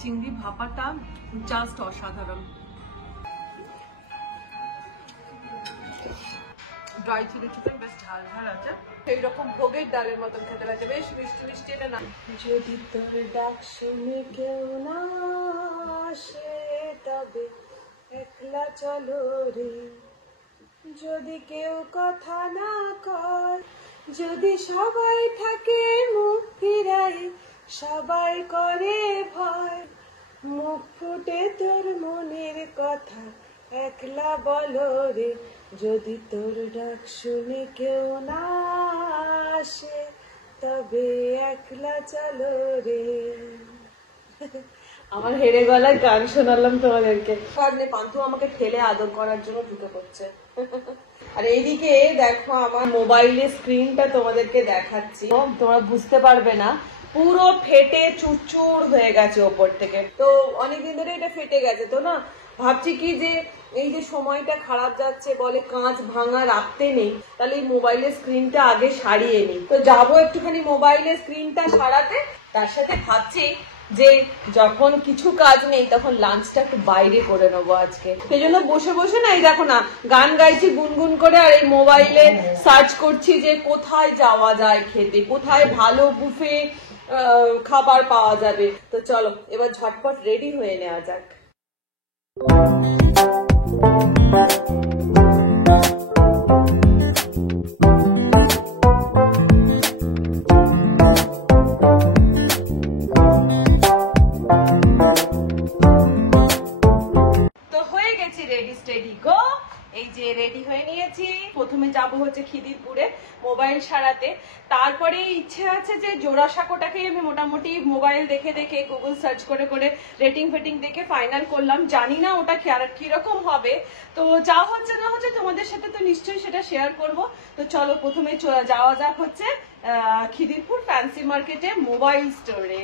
চিংড়ি ভাপাটা জাস্ট অসাধারণ। Dry chilli chicken বেশ ঝাল ঝাল আছে, এইরকম ভোগের ডালের মতন খেতে লাগে, বেশ মিষ্টি মিষ্টি। এটা না যদি তোর ডাক শুনে কেউ না আসে তবে একলা চলো রে, যদি কেউ কথা না কয়, যদি সবাই থাকে মুখ ফিরাই, সবাই করে ভয়, মুখ ফুটে তোর মনের কথা একলা বলো রে, যদি তোর ডাক শুনে কেউ না আসে তবে একলা চলো রে। আমার হেরে গলায় গান শোনালাম তোমাদেরকে। কারণে পান্থু আমাকে ঠেলে আদর করার জন্য ঢুকে পড়ছে। আর এইদিকে দেখো আমার মোবাইলের স্ক্রিনটা তোমাদেরকে দেখাচ্ছি, তোমরা বুঝতে পারবে না, পুরো ফেটে চুরচুর হয়ে গেছে ওপর থেকে। তো অনেকদিন ধরে এটা ফেটে গেছে, তো না ভাবছি কি যে এই যে সময়টা খারাপ যাচ্ছে, বলে কাঁচ ভাঙা রাখতে নেই, তাহলে এই মোবাইলের স্ক্রিনটা আগে সারিয়ে নিই। তো যাবো একটুখানি মোবাইলের স্ক্রিনটা সারাতে, তার সাথে ভাবছি যে যখন কিছু কাজ নেই তখন লাঞ্চটা একটু বাইরে করে নেবো আজকে। সেই জন্য বসে বসে না এই দেখো না গান গাইছি গুনগুন করে, আর এই মোবাইলে সার্চ করছি যে কোথায় যাওয়া যায় খেতে, কোথায় ভালো বুফে খাবার পাওয়া যাবে। তো চলো এবার ঝটপট রেডি হয়ে নেওয়া যাক। রেডি হয়ে নিয়েছি, প্রথমে যাব হচ্ছে খিদিরপুরে মোবাইল সারাতে, তারপরে ইচ্ছে আছে যে জোড়াসাঁকোটাকে আমি মোটামুটি মোবাইল দেখে দেখে গুগল সার্চ করে করে রেটিং ফেটিং দেখে ফাইনাল করলাম। জানি না ওটা কিরকম হবে, তো যা হচ্ছে না হচ্ছে তোমাদের সাথে তো নিশ্চয়ই সেটা শেয়ার করব। তো চলো প্রথমে যাওয়া যাক হচ্ছে খিদিরপুর ফ্যান্সি মার্কেটে মোবাইল স্টোরে।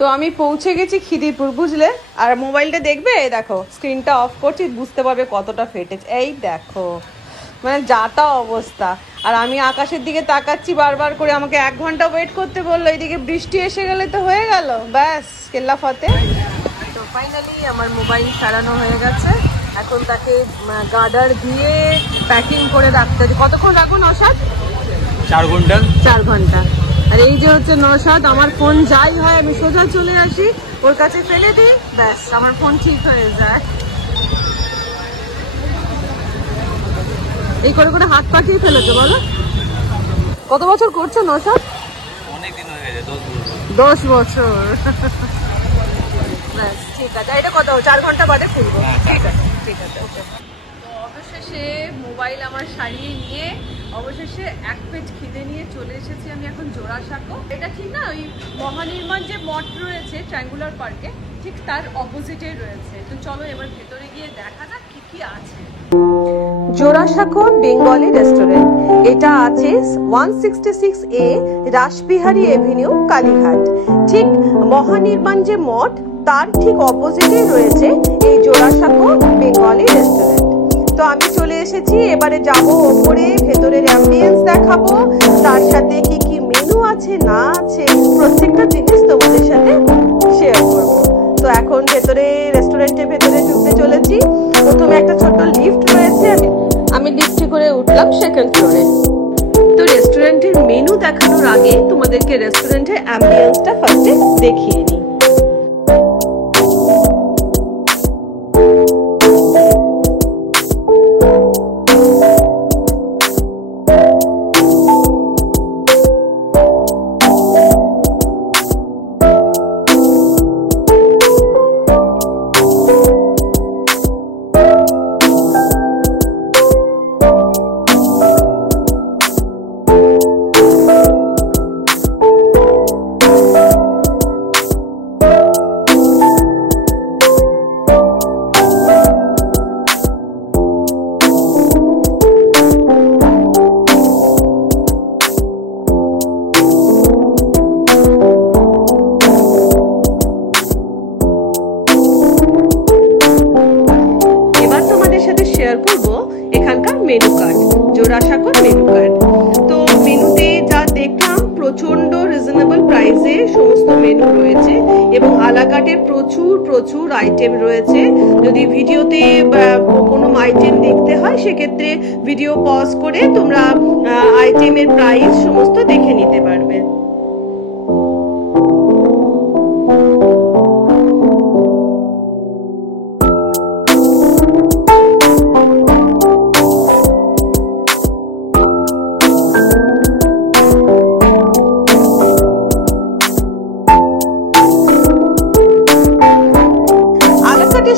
তো আমি পৌঁছে গেছি খিদিরপুর, বুঝলে, আর মোবাইলটা দেখবে, দেখো স্ক্রিনটা অফ করছি, বুঝতে পারবে কতটা ফেটেছে। এই দেখো মানে যাতা অবস্থা, আর আমি আকাশের দিকে তাকাচ্ছি বারবার করে, আমাকে 1 ঘন্টা ওয়েট করতে বললো, এইদিকে বৃষ্টি এসে গেলে তো হয়ে গেল, ব্যাস কেল্লা ফতে। তো ফাইনালি আমার মোবাইল সারানো হয়ে গেছে, এখন তাকে গার্ডার দিয়ে প্যাকিং করে রাখতে হবে। কতক্ষণ রাখবো নসাদ? 4 ঘন্টা। 4 ঘন্টা। আর এই যে হচ্ছে নসাদ, আমার ফোন যাই হয় আমি সোজা চলে আসি ওর কাছে ফেলে দিই, ব্যাস আমার ফোন ঠিক হয়ে যায়। এই করে করে হাত পাকিয়ে ফেলেছো বলো। কত বছর করছো নসাদ? অনেকদিন হয়ে গেছে, 10 বছর। ব্যাস ঠিক আছে, এটা কত 4 ঘন্টা বাদে খুলবো। ঠিক আছে ঠিক আছে, ওকে। তো অবশেষে মোবাইল আমার সারিয়ে নিয়ে অবশেষে 1 পেট খিদে নিয়ে চলে এসেছি আমি এখন জোড়াসাঁকো। এটা ঠিক না ওই মহানির্মাণ যে মঠ রয়েছে ট্রায়াঙ্গুলার পার্কে, ঠিক তার অপোজিটে রয়েছে। তো চলো এবার ভেতরে গিয়ে দেখা যাক কি কি আছে। জোড়াসাঁকো বেঙ্গলি রেস্টুরেন্ট, এটা আছে 166A রাসবিহারী এভিনিউ, কালীঘাট। ঠিক মহানির্মাণ যে মঠ তার ঠিক অপোজিটে রয়েছে এই জোড়াসাঁকো বেঙ্গলি রেস্টুরেন্ট। তো আমি চলে এসেছি, এবারে যাব ওপরে, ভেতরের অ্যাম্বিয়েন্স দেখাবো, তার সাথে কি কি মেনু আছে না আছে প্রত্যেকটা জিনিস তোমাদের সাথে শেয়ার করব। তো এখন ভেতরে রেস্টুরেন্টের ভেতরে ঢুকতে চলেছি। প্রথমে একটা ছোট্ট লিফট রয়েছে, আমি লিফটে করে উঠলাম 2nd ফ্লোরে। তো রেস্টুরেন্টের মেনু দেখানোর আগে তোমাদেরকে রেস্টুরেন্টের অ্যাম্বিয়েন্সটা ফার্স্টে দেখিয়ে নিই। শেয়ার করব এখানকার মেনু কার্ড, জোড়াসাঁকোর মেনু কার্ড। তো মেনুতে যা দেখলাম প্রচন্ড রিজনেবল প্রাইসে সমস্ত মেনু রয়েছে এবং আলাকাটের প্রচুর প্রচুর আইটেম রয়েছে। যদি ভিডিওতে কোনো আইটেম দেখতে হয় সেক্ষেত্রে ভিডিও পজ করে তোমরা আইটেমের প্রাইস সমস্ত দেখে নিতে পারবে।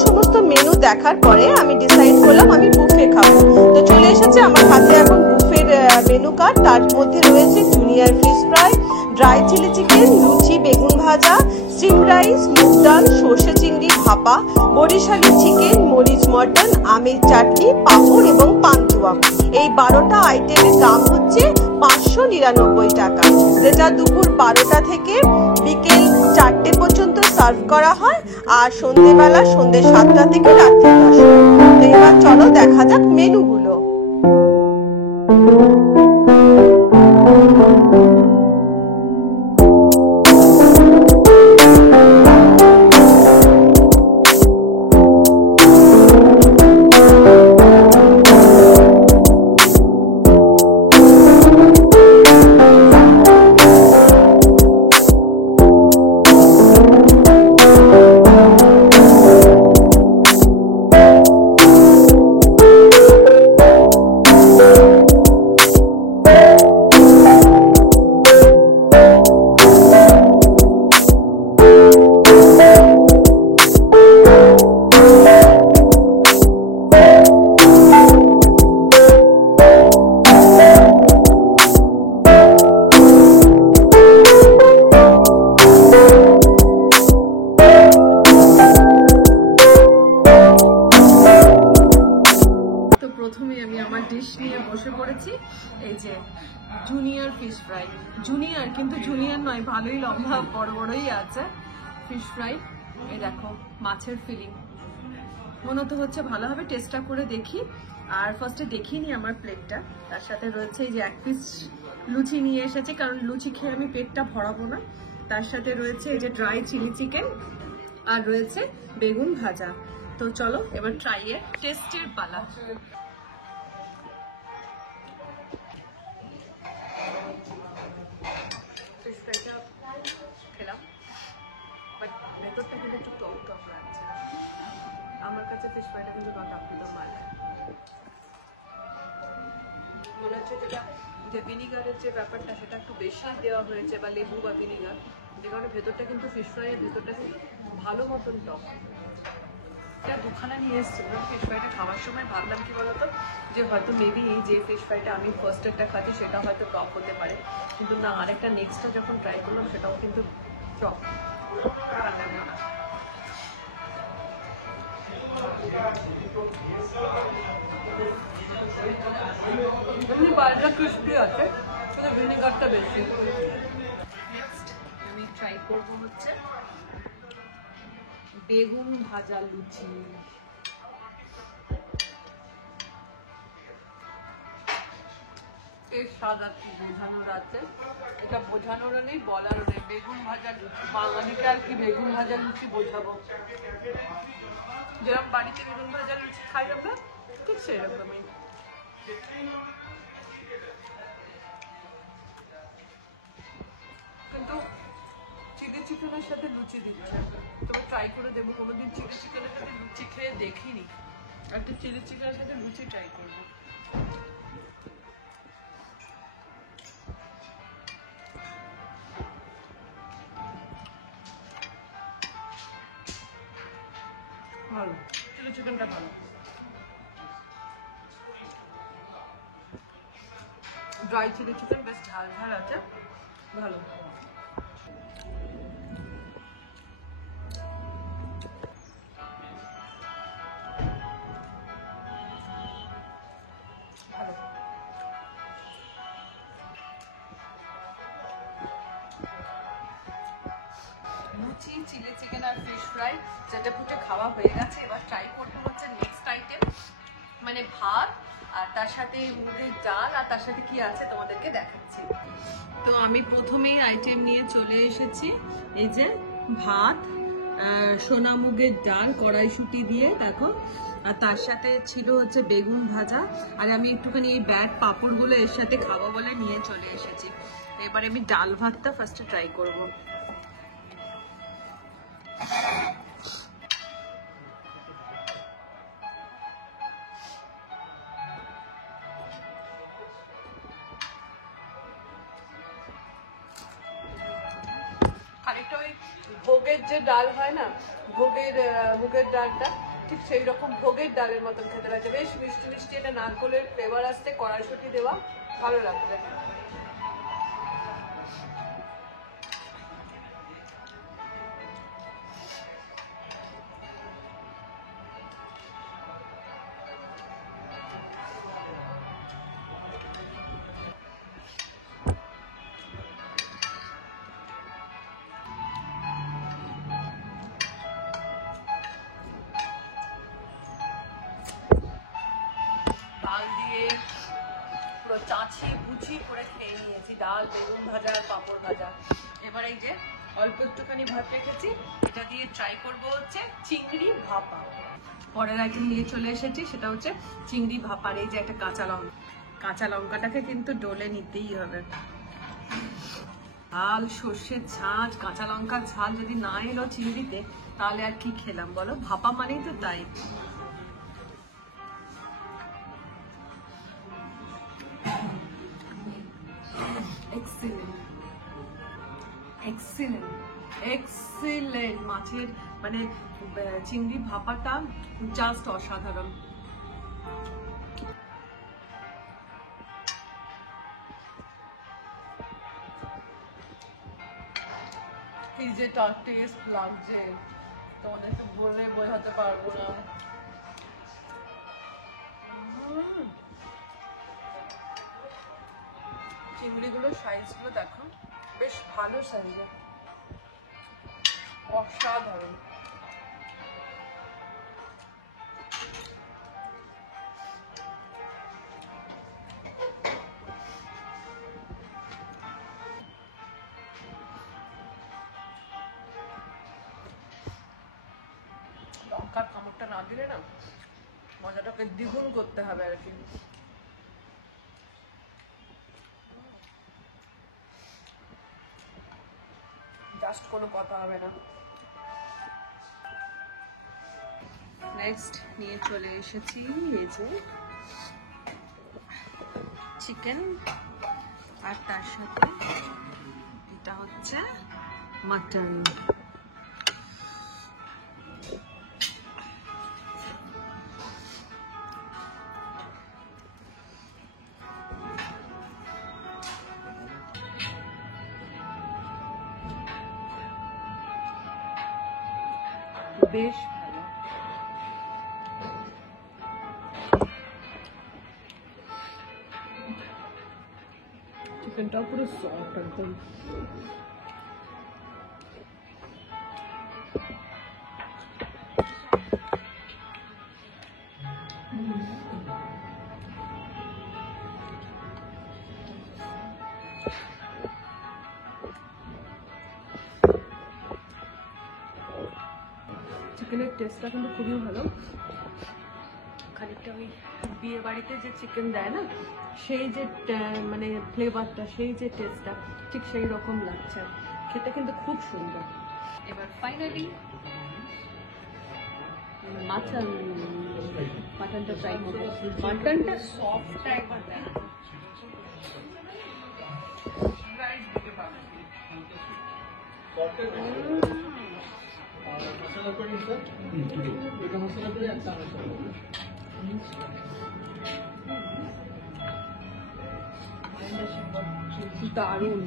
সমস্ত মেনু দেখার পরে আমি ডিসাইড করলাম আমি বুফে খাবো। তো চলে এসেছে আমার হাতে এখন বুফের মেনু কার্ড। তার মধ্যে রয়েছে junior fish fry, dry chilli chicken, লুচি, বেগুন ভাজা, স্টিম রাইস, মুগ ডাল, সর্ষে চিংড়ি ভাপা, বরিশালি চিকেন, মরিচ মটন, আমের চাটনি, পাঁপড় এবং পান্তুয়া। এই 12টা আইটেমের দাম হচ্ছে 599 টাকা, যেটা দুপুর 12টা থেকে বিকেল 4টে পর্যন্ত সার্ভ করা হয় আর সন্ধ্যেবেলা সন্ধ্যে 7টা থেকে রাত্রি 10টা। তো এবার চলো দেখা যাক মেনুগুলো। বসে পড়েছি। এই যে জুনিয়র ফিশ ফ্রাই, জুনিয়র কিন্তু জুনিয়র নয়, ভালোই লম্বা বড় বড়ই আছে ফিশ ফ্রাই। এই দেখো মাছের ফিলিং, মনে তো হচ্ছে ভালো হবে, টেস্টটা করে দেখি। আর ফার্স্টে দেখিনি আমার প্লেটটা, তার সাথে রয়েছে এই যে 1 পিস লুচি নিয়ে এসেছে, কারণ লুচি খেয়ে আমি পেটটা ভরাবো না। তার সাথে রয়েছে এই যে ড্রাই চিলি চিকেন আর রয়েছে বেগুন ভাজা। তো চলো এবার ট্রাইয়ের টেস্টের পালা। ফিশ ফ্রাইটা খেলাম, বাট ভেতরটা কিন্তু একটু টক টক লাগছে। আমার কাছে ফিশ ফ্রাইটা কিন্তু not up to the mark. মনে হচ্ছে যেটা যে ভিনিগারের যে ব্যাপারটা সেটা একটু বেশি দেওয়া হয়েছে, বা লেবু বা ভিনিগার, যে কারণে ভেতরটা কিন্তু ফিশ ফ্রাইয়ের ভেতরটা কিন্তু ভালো মতন টক। এটা দুখানা নিয়ে এসেছিলাম ফিশ ফ্রাইটা খাওয়ার সময়, ভাবলাম কি বলতো যে হয়তো মেবি যে ফিশ ফ্রাইটা আমি ফার্স্টেরটা খাচ্ছি সেটা হয়তো টক হতে পারে, কিন্তু না, আরেকটা নেক্সটটা যখন ট্রাই করলাম সেটাও কিন্তু টক। বাইরেটা ক্রিস্পি আছে, কিন্তু ভিনেগারটা বেশি। নেক্সট আমি ট্রাই করবো হচ্ছে বেগুন ভাজা লুচি। এর স্বাদ আর কি বোঝানোর আছে, এটা বোঝানোরও নেই বলারও নেই। বেগুন ভাজা লুচি, বাঙালিকে আর কি বেগুন ভাজা লুচি বোঝাবো। যেরকম বাড়িতে বেগুন ভাজা লুচি খাই আমরা, ঠিক সেরকমই। কিন্তু চিলি চিকেনের সাথে লুচি দিচ্ছে, তবে ট্রাই করে দেবো। কোনোদিন চিলি চিকেনের সাথে লুচি খেয়ে দেখিনি, একটা চিলি চিকেনের সাথে লুচি ট্রাই করবো। ভালো, চিলি চিকেনটা ভালো। ড্রাই চিলি চিকেন বেশ ঝাল ঝাল আছে, ভালো। লুচি, চিলি চিকেন আর ফিশ ফ্রাই যেটা পুটে খাওয়া হয়ে গেছে। এবার ট্রাই করবো হচ্ছে নেক্সট আইটেম, মানে ভাত আর তার সাথে মুগের ডাল, আর তার সাথে কি আছে তোমাদেরকে দেখাচ্ছি। তো আমি প্রথমেই আইটেম নিয়ে চলে এসেছি, এই যে ভাত, সোনা মুগের ডাল কড়াইশুঁটি দিয়ে দেখো, আর তার সাথে ছিল হচ্ছে বেগুন ভাজা, আর আমি একটুখানি এই ব্যাট পাঁপড়গুলো এর সাথে খাবো বলে নিয়ে চলে এসেছি। এবারে আমি ডাল ভাতটা ফার্স্টে ট্রাই করবো। খানিকটা ওই ভোগের যে ডাল হয় না, মুগের ডালটা ঠিক সেই রকম ভোগের ডালের মতন খেতে লাগছে, বেশ মিষ্টি মিষ্টি, এটা নারকোলের ফ্লেভার আসছে, কড়াইশুঁটি দেওয়া, ভালো লাগবে। ডাল দিয়ে পুরো চাঁচি বুঝি করে খেয়ে নিয়েছি, ডাল, বেগুন ভাজা আর পাঁপড় ভাজা। এবার এই যে অল্প একটুখানি ভাত রেখেছি, এটা দিয়ে ট্রাই করব হচ্ছে চিংড়ি ভাপা। পরের আইটেম নিয়ে চলে এসেছি, সেটা হচ্ছে চিংড়ি ভাপার এই যে একটা কাঁচা লঙ্কাটাকে কিন্তু ডলে নিতেই হবে। ঝাল, সর্ষের ঝাঁজ, কাঁচা লঙ্কার ঝাল যদি না এলো চিংড়িতে, তাহলে আর কি খেলাম বলো? ভাপা মানেই তো তাই। এক্সিলেন্ট মাছের মানে চিংড়ি ভাপাটা জাস্ট অসাধারণ। কি যে টেস্ট লাগছে তোমাদেরকে বলে বোঝাতে পারবো না। চিংড়িগুলোর সাইজগুলো দেখো, বেশ ভালো সাইজে, অসাধারণ। লঙ্কার কামড়টা না দিলে না মজাটাকে দ্বিগুণ করতে হবে আর কি। জাস্ট কোনো কথা হবে না। নেক্সট নিয়ে চলে এসেছি এই যে চিকেন, আর তার সাথে এটা হচ্ছে মাটন। বেশ ভালো। চিকেনটা পুরো সফট একদম। চিকেনের টেস্টটা কিন্তু খুবই ভালো। খানিকটা ওই বিয়ে বাড়িতে যে চিকেন দেয় না, সেই যে মানে ফ্লেভারটা, সেই যে টেস্টটা, ঠিক সেই রকম লাগছে। খেতে কিন্তু খুব সুন্দর। এবার ফাইনালি মাটনটা ট্রাই করবো। মাটনটা সফটটা একবার দেখ। দারুণ।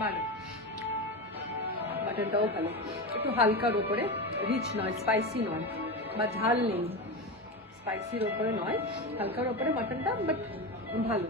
ভালো। মাটনটাও ভালো, একটু হালকার ওপরে, রিচ নয়, স্পাইসি নয় বা ঝাল নেই, স্পাইসির ওপরে নয়, হালকার ওপরে মাটনটা, বাট ভালো।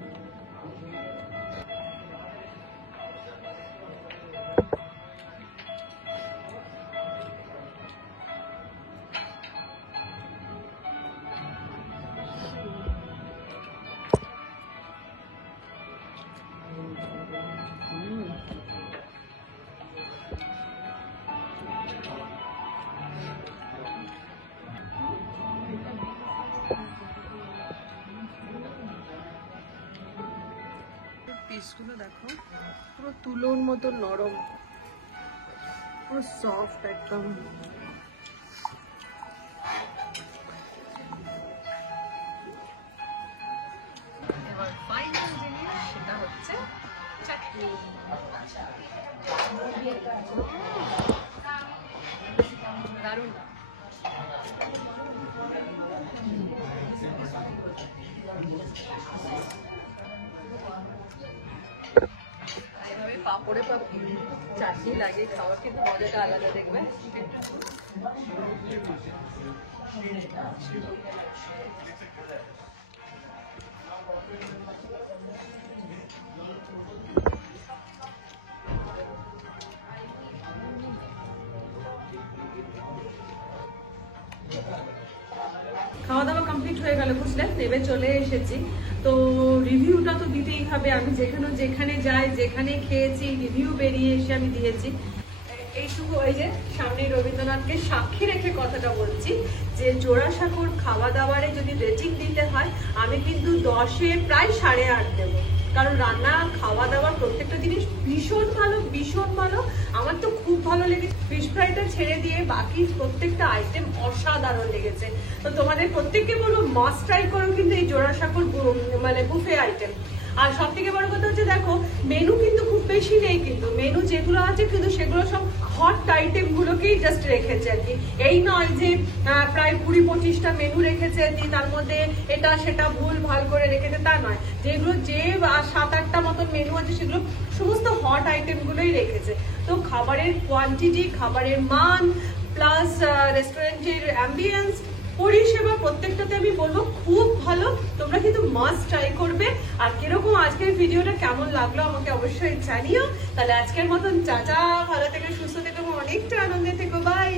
পিসগুলো দেখো পুরো তুলোর মতো নরম, পুরো সফট একদম। এবার ফাইনাল জিনিস সেটা হচ্ছে চাটনি। দারুণ। এইভাবে পাপড়ে চাটনি লাগিয়ে খাওয়া কিন্তু মজাটা আলাদা, দেখবে। খাওয়া দাওয়া কমপ্লিট হয়ে গেল, বুঝলে, নেমে চলে এসেছি। তো রিভিউটা তো দিতেই হবে, আমি যেখানে যাই, যেখানে খেয়েছি, রিভিউ বেরিয়ে এসে আমি দিয়েছি। এইটুকু, এই যে সামনে রবীন্দ্রনাথকে সাক্ষী রেখে কথাটা বলছি যে জোড়াসাঁকোর খাওয়া দাওয়ারে যদি রেটিং দিতে হয়, আমি কিন্তু 10-এ প্রায় 8.5 দেবো। কারণ রান্না, খাওয়া দাওয়া প্রত্যেকটা জিনিস ভীষণ ভালো, ভীষণ ভালো। আমার তো খুব ভালো লেগেছে, ফিশ ফ্রাইটা ছেড়ে দিয়ে বাকি প্রত্যেকটা আইটেম অসাধারণ লেগেছে। তো তোমাদের প্রত্যেককে বলবো মাস্ট ট্রাই করো কিন্তু এই জোড়াসাঁকোর মানে বুফে আইটেম। আর সব থেকে বড় কথা হচ্ছে, দেখো মেনু কিন্তু খুব বেশি নেই, কিন্তু মেনু যেগুলো আছে কিন্তু সেগুলো সব হট আইটেম গুলোকেই জাস্ট রেখেছে আর কি। এই নয় যে প্রায় 20-25টা মেনু রেখেছে আর কি, তার মধ্যে এটা সেটা ভুল ভাল করে রেখেছে, তা নয়। যেগুলো যে 7-8টা মতন মেনু আছে সেগুলো সমস্ত হট আইটেম গুলোই রেখেছে। তো খাবারের কোয়ান্টিটি, খাবারের মান, প্লাস রেস্টুরেন্টের অ্যাম্বিয়েন্স, পরিষেবা, প্রত্যেকটাতে আমি বলবো খুব ভালো। তোমরা কিন্তু মাস্ট ট্রাই করবে। আর কিরকম আজকের ভিডিওটা কেমন লাগলো আমাকে অবশ্যই জানিও। তাহলে আজকের মতন টাটা, ভালো থেকো, সুস্থ থেকো, অনেকটা আনন্দে থেকো, বাই।